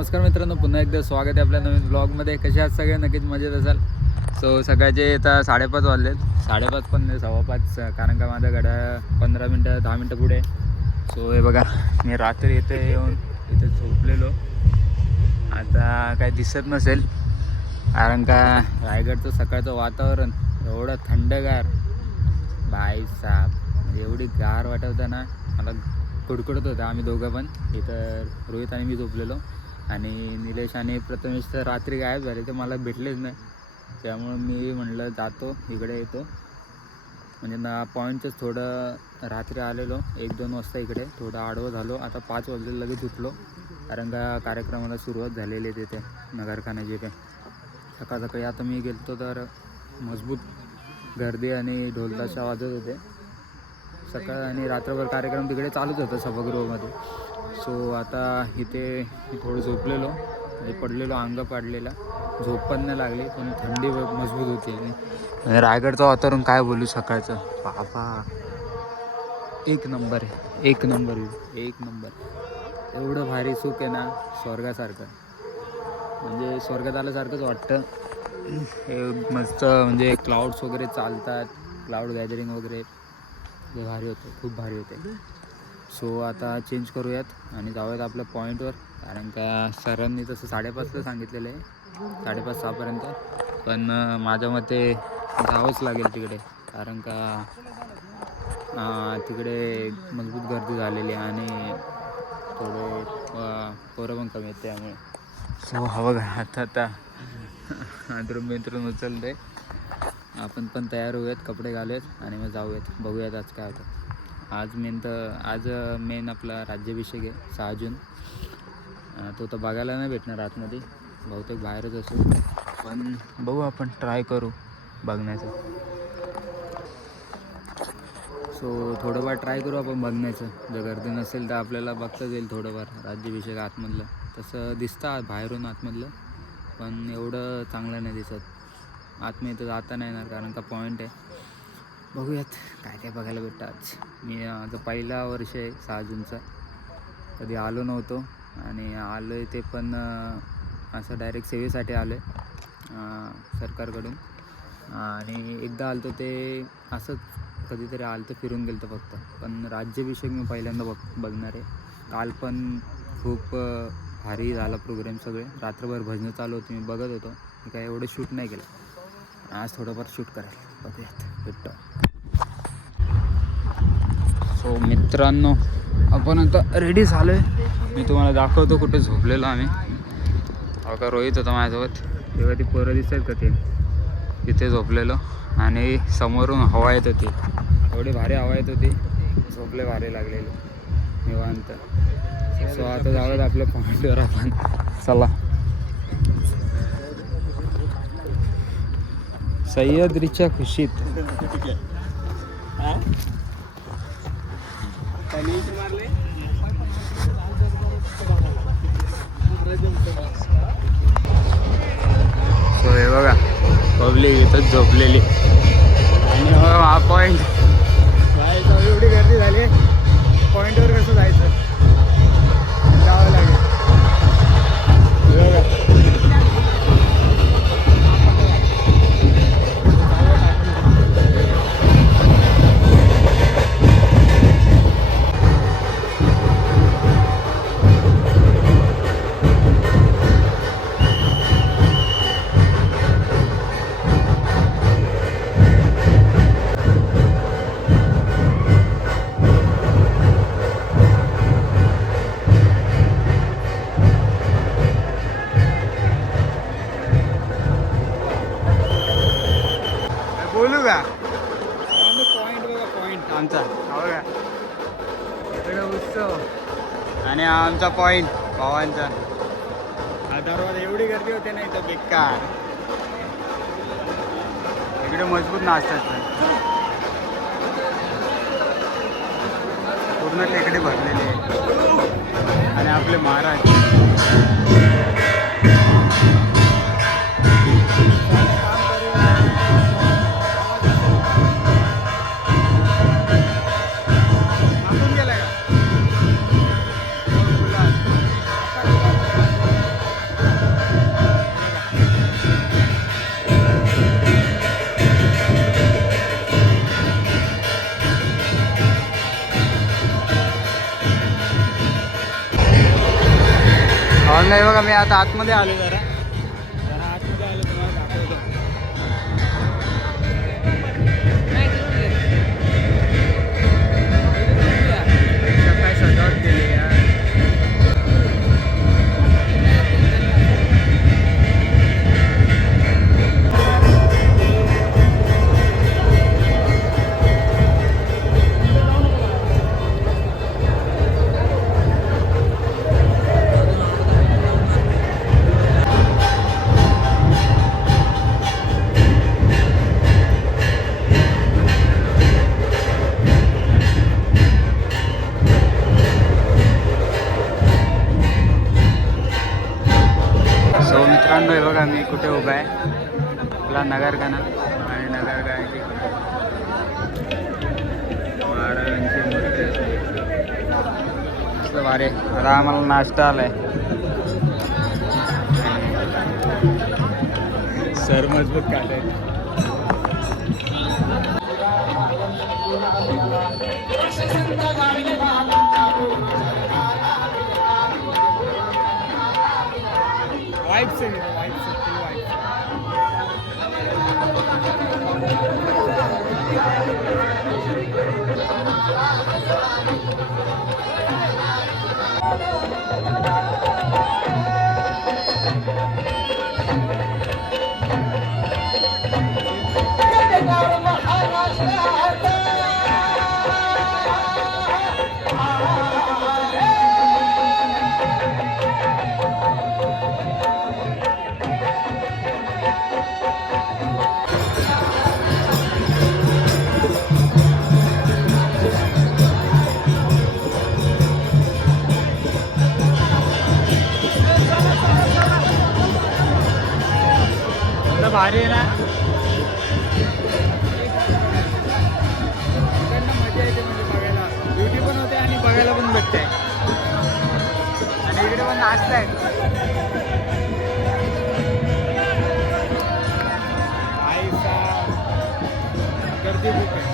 नमस्कार मित्रांनो, पुन्हा एकदा स्वागत आहे आपल्या नवीन ब्लॉगमध्ये. कसे आहात सगळे? नक्कीच मजेत असाल. सो सकाळचे आता 5:30 वाजलेत. 5:30 पण नाही, 5:15, कारण का माझ्या घड्याळ 15 मिनटं 10 मिनटं पुढे. सो हे बघा, मी रात्री इथे येऊन इथे झोपलेलो. आता काय दिसत नसेल, कारण का रायगडचं सकाळचं वातावरण एवढं थंडगार भाई साहेब, एवढी गार वाटत ना, मला कुडकुडत होतं. आम्ही दोघं पण इथं, रोहित आणि मी झोपलेलो, आणि निलेश आणि प्रथमेश तर रात्री गायब झाले, ते मला भेटलेच नाही. त्यामुळं मी म्हटलं जातो, इकडे येतो. म्हणजे ना पॉईंटच थोडं रात्री आलेलो 1-2 वाजता, इकडे थोडं आडवं झालो. आता 5 वाजले लगेच उठलो, कारण का कार्यक्रमाला सुरुवात झालेली आहे तिथे नगरखान्याची. काय सकाळ सकाळी आता मी गेलो तर मजबूत गर्दी आणि ढोलताशा वाजत होते. सकाळ आणि रात्रभर कार्यक्रम तिकडे चालूच होता सभागृहामध्ये. सो आता इथे थोडं झोपलेलो, म्हणजे पडलेलो, अंग पाडलेला, झोप पण नाही लागली, पण थंडी मजबूत होती. आणि रायगडचं वातावरण काय बोलू, सकाळचं बाबा एक नंबर आहे, एक नंबर, एक नंबर. एवढं भारी सुख आहे ना, स्वर्गासारखं, म्हणजे स्वर्गात आल्यासारखंच वाटतं. हे मस्त, म्हणजे क्लाउड्स वगैरे चालतात, क्लाउड गॅदरिंग वगैरे, ते भारी होते, खूप भारी होते. सो आता चेंज करूयात आणि जाऊयात आपल्या पॉईंटवर, कारण का सरांनी तसं 5:30ला सांगितलेलं आहे, 5:30-6पर्यंत. पण माझ्या मते जावंच लागेल तिकडे, कारण का तिकडे मजबूत गर्दी झालेली आहे आणि थोडे पोरं पण कमी आहेत त्यामुळे. सो हा बघा, आता मित्र उचललं आहे. आपण पण तयार होऊयात, कपडे घालूयात आणि मग जाऊयात, बघूयात आज काय होतं. आज मेन आपला राज्याभिषेक आहे, 6 जून. तो तर बघायला नाही भेटणार आतमध्ये, बहुतेक बाहेरच असू, पण बघू, आपण ट्राय करू बघण्याचं. सो थोडंफार ट्राय करू आपण बघण्याचं. जर गर्दी नसेल तर आपल्याला बघता येईल थोडंफार राज्याभिषेक आतमधलं. तसं दिसतं बाहेरून आतमधलं, पण एवढं चांगलं नाही दिसत. आतमध्ये तर जाता नाही येणार, कारण का पॉईंट आहे. बघूयात काय काय बघायला भेटतं आज. मी आता पहिला वर्ष आहे 6 जूनचा, कधी आलो नव्हतो, आणि आलो आहे ते पण असं डायरेक्ट सेवेसाठी आलो आहे सरकारकडून. आणि एकदा आलो ते असंच कधीतरी आलं तर फिरून गेलं तर फक्त. पण राज्याभिषेक मी पहिल्यांदा बघणार आहे. काल पण खूप भारी झाला प्रोग्राम, सगळे रात्रभर भजनं चालू होती, मी बघत होतो. मी काय एवढं शूट नाही केलं, आज थोडंफार शूट करायला, बघूयात भेटतो. सो मित्रांनो, आपण आता रेडी झालो आहे. मी तुम्हाला दाखवतो कुठे झोपलेलो आम्ही. का रोहित होता माझ्यासोबत, तेव्हा ती पोरं दिसेल का, ते तिथे झोपलेलो, आणि समोरून हवा येत होती, एवढी भारी हवा येत होती, झोपले भारी लागलेले निवांत. सो आता जाऊयात आपल्या पॉईंटवर आपण, चला. सह्याद्रीच्या खुशीत सो हे बघा, पब्लिक इथंच झोपलेली, आणि हा पॉईंट. एवढी गर्दी झाली, पॉईंटवर कसं जायचं, जावं लागेल. बोलू का पॉईंट बघा, पॉईंट आमचा बघा, इकडे उत्सव, आणि आमचा पॉईंट भावांचा. दरवाजा एवढी गर्दी होते ना इथं, बेकार. इकडे मजबूत नाचतात, पूर्ण टेकडे भरलेले आहे, आणि आपले महाराज. नाही बघा, मी आता आतमध्ये आलो जरा आतमध्ये आलो, तुम्हाला दाखवतो. काय सजावट केली यार. मित्रांनो हे बघा मी कुठे उभा आहे, आपला नगरगाणा आणि नगरगाण्याची महाराजांची मूर्ती असं वारे. आता आम्हाला नाश्ता आलाय, सर मजबूत खात आहे. वाइब्स आहे, वाइब्स भारी आहे ना. मजा येते म्हणजे बघायला, ब्युटी पण होते आणि बघायला पण भेटते. आणि इकडे पण नाश्ता आहे, गर्दी खूप आहे.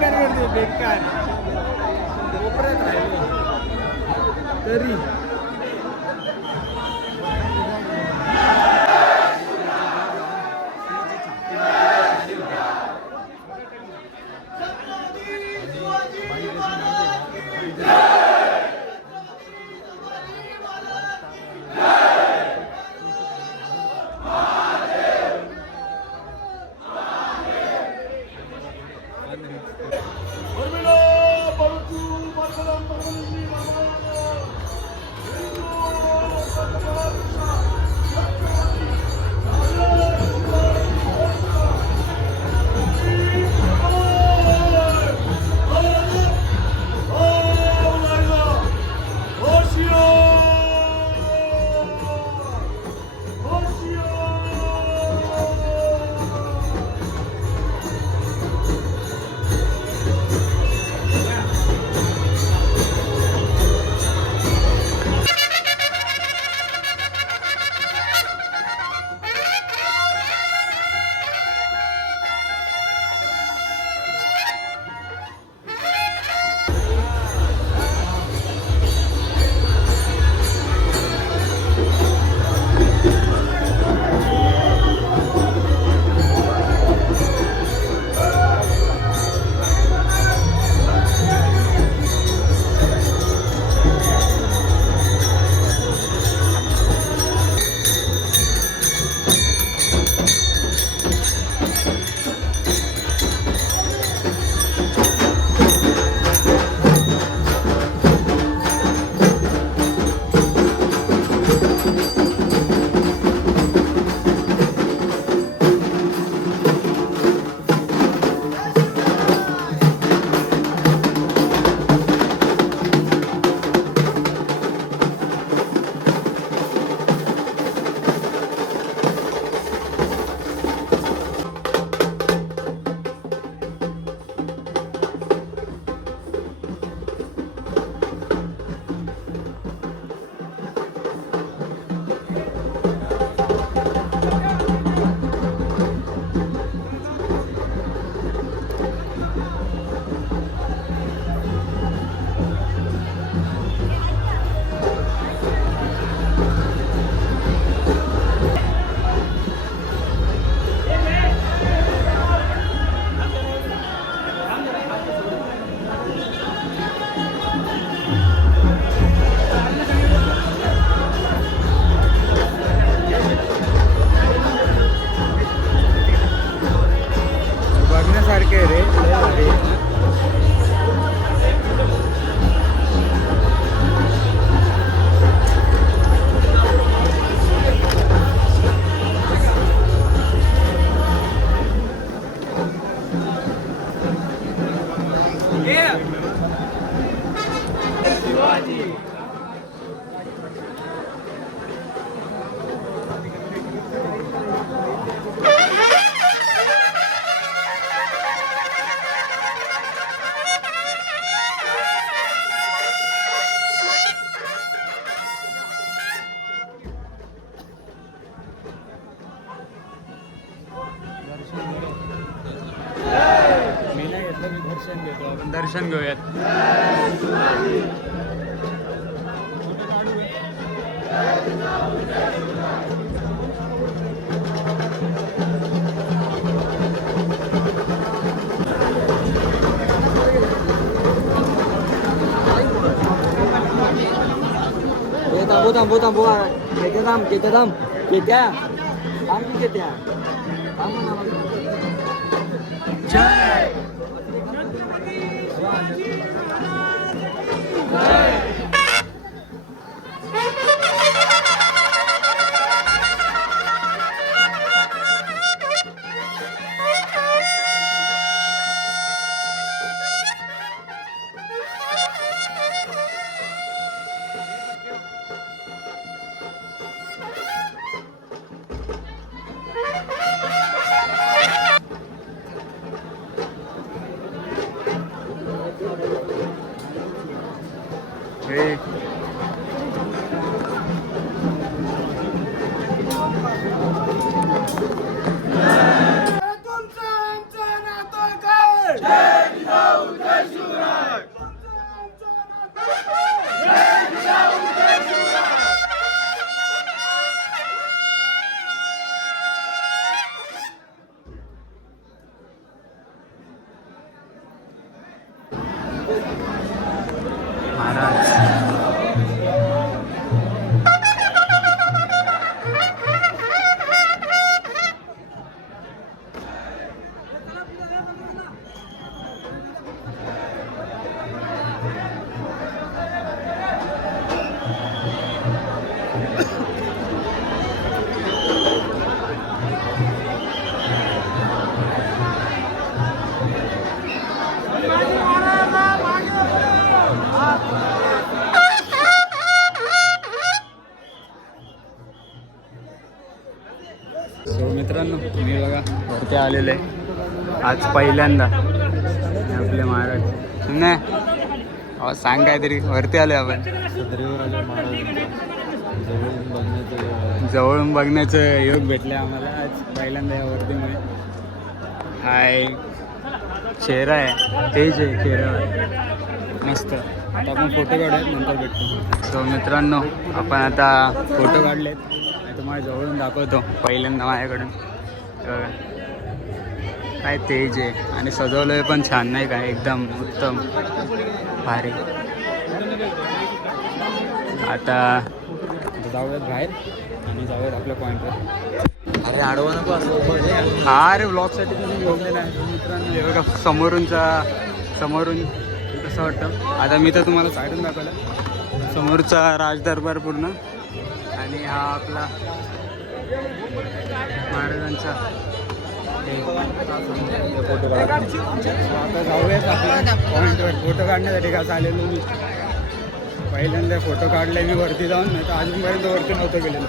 बेकार करते बेकार कोपऱ्यात राहिलो तरी बघण्यासारखे रे लय भारी आहे. मी नाही घेतलं, मी दर्शन घेतो. आपण दर्शन घेऊयात. थांबू थांबू घेते थांब घेते थांब घेत्या थांब घेत्या सो मित्रांनो मी बघा वरती आलेलो आहे आज पहिल्यांदा. आणि आपले महाराज नाही अहो सांग काहीतरी. वरती आलो आपण. जवळून बघण्याचं योग भेटले आम्हाला आज पहिल्यांदा या वर्दीमुळे. हाय चेहरा आहे तेज आहे चेहऱ्यावर मस्त. आता आपण फोटो काढूयात नंतर भेटतो. सो मित्रांनो आपण आता फोटो काढलेत आणि तुम्हाला जवळून दाखवतो पहिल्यांदा माझ्याकडून. काय तेज आहे आणि सजवलं आहे पण छान नाही काय एकदम उत्तम भारी. आता जाऊयात बाहेर आणि जाऊयात आपल्या पॉईंटवर. अरे आडवा नको असं. हा अरे ब्लॉगसाठी तुम्ही घेऊन आहे मित्रांनो. हे बघा समोरून कसं वाटतं. आता मी तर तुम्हाला साईडून दाखवलं समोरचा राजदरबार पूर्ण. आणि हा आपला महाराजांचा आता जाऊयात आपल्या पॉईंटवर फोटो काढण्यासाठी का चालेलो मी. पहिल्यांदा फोटो काढले मी वरती जाऊन. नाही तर अजूनपर्यंत वरती नव्हतं गेलेलो.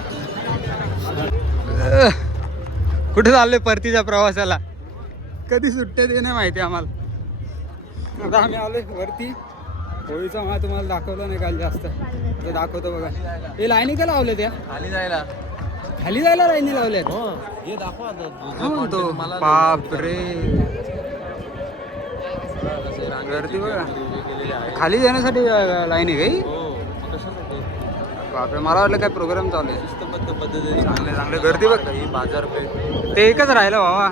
कुठे चाललोय परतीच्या प्रवासाला. कधी सुट्ट्या ते नाही माहिती आम्हाला. आता आम्ही आलोय वरती. होळीचा मला तुम्हाला दाखवलं नाही काल जास्त. तर दाखवतो बघा. हे लाईनी का लावले त्या खाली जायला लाईनी लावल्यात. बाप रे गर्दी बघा. खाली जाण्यासाठी लाईन आहे काही. बापरे मला वाटलं काय प्रोग्राम चालू आहे. चांगले गर्दी बघ. बाजारपेठ ते एकच राहिलं बाबा.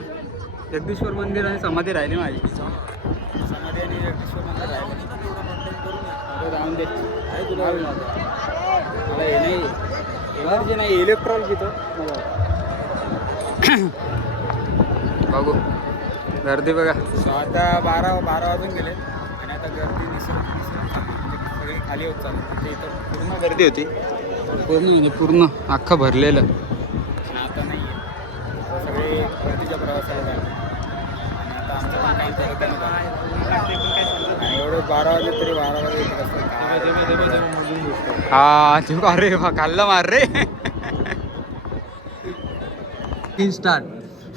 जगदीश्वर मंदिर आणि समाधी राहिली माझी. समाधी आणि जगदीश्वर मंदिर राहिले. जाऊन दे मला हे नाही एनर्जी नाही. इलेक्ट्रॉल पितो बघू. गर्दी बघा. आता 12 वाजून गेले आणि आता गर्दी सगळी खाली होत चालली. इथं पूर्ण गर्दी होती. पूर्ण अख्खं भरलेलं. आणि आता नाही आहे. सगळे गर्दीच्या प्रवासाला झाले. आणि आता आमचं पण काही करत नाही. एवढं 12 वाजले तरी 12 वाजले कसं. हा तू अरे खाल्लं मार रे. स्टार्ट.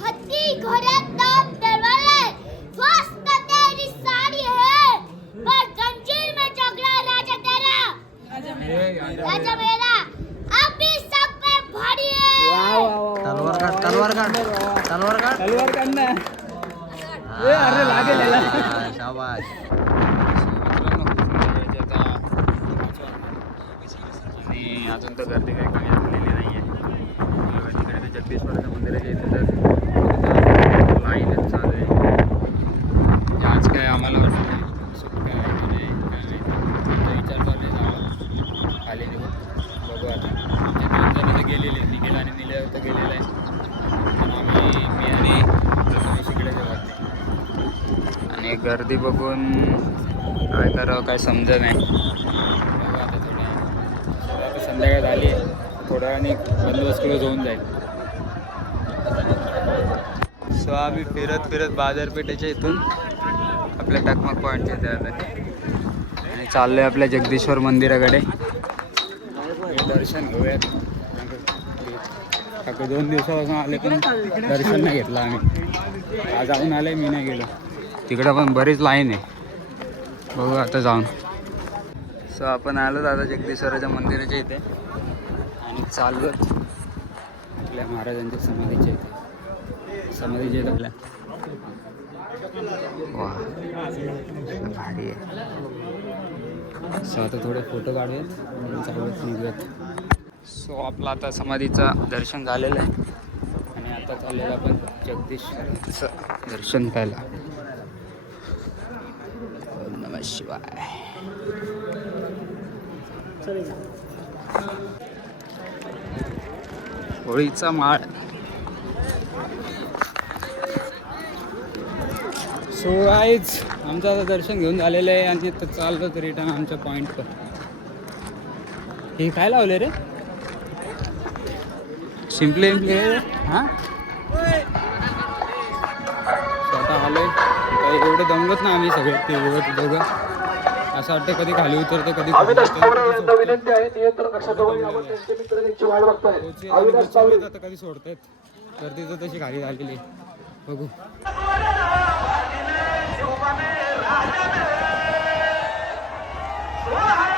हत्ती घोड्यात दाब तलवार फस्त तेरी साड़ी है पर जंजीर में झगड़ा राजा तेरा राजा मेरा अब भी सब पे भारी है. तलवार काढ ना. अरे लागेल शाबाश. आणि अजून तर गर्दी काही कमी झालेली नाही आहे. तिकडे तर जगदीश्वराच्या मंदिराच्या इथे तर लाईनच चालू आहे. आज काय आम्हाला वाटतं सुट्ट्या आहे की नाही काय नाही. विचार चालू आहे जावं खाली निघून. बघू आता. आमचे 2 जण तर गेलेले. निखिल आणि निलय तर गेलेलं आहे. मी आणि प्रथमेश इकडे जेवते. आणि गर्दी बघून काय करावं काय समजत नाही. बघू आता आता संध्याकाळ झाली आहे. थोड्या वेळाने बंदोबस्त क्लोज होऊन जाईल. सो आम्ही फिरत बाजारपेठेच्या इथून आपल्या टकमक पॉईंटच्या इथे आलो आणि चाललोय आपल्या जगदीश्वर मंदिराकडे. दर्शन घेऊयात. 2 दिवसापासून आले पण दर्शन नाही घेतलं आम्ही. आज जाऊन आले मी नाही गेलो. तिकडं पण बरीच लाईन आहे. बघू आता जाऊन. सो आपण आलो आता जगदीश्वराच्या मंदिराच्या इथे आणि चाललो आपल्या महाराजांच्या समाधीच्या इथे. समाधीच्या इथे आपल्या वा भारी आहे. सो आता थोडे फोटो काढूयात आणि चालूयात निघूयात. सो आपलं आता समाधीचं दर्शन झालेलं आहे आणि आता चाललेलं आपण जगदीश्वराचं दर्शन करायला. ओम नमः शिवाय. होळीचा माळ. सो आईज आमचं आता दर्शन घेऊन झालेलं आहे आणि आता चाललो तर रिटर्न आमच्या पॉईंटवर. हे काय लावले रे सिम्पली हां. स्वतः आलोय एवढं दमवत ना आम्ही सगळे ते दोघं. असं वाटतं कधी खाली उतरतो कधी अविनाश तावडे यांना विनंती आहे नियंत्रण कक्षाजवळ यावं. त्यांचे मित्र त्यांची वाट बघतायत. अविनाश तावडे कधी सोडतात तर तिथं तशी खाली झालेली बघू. सोळा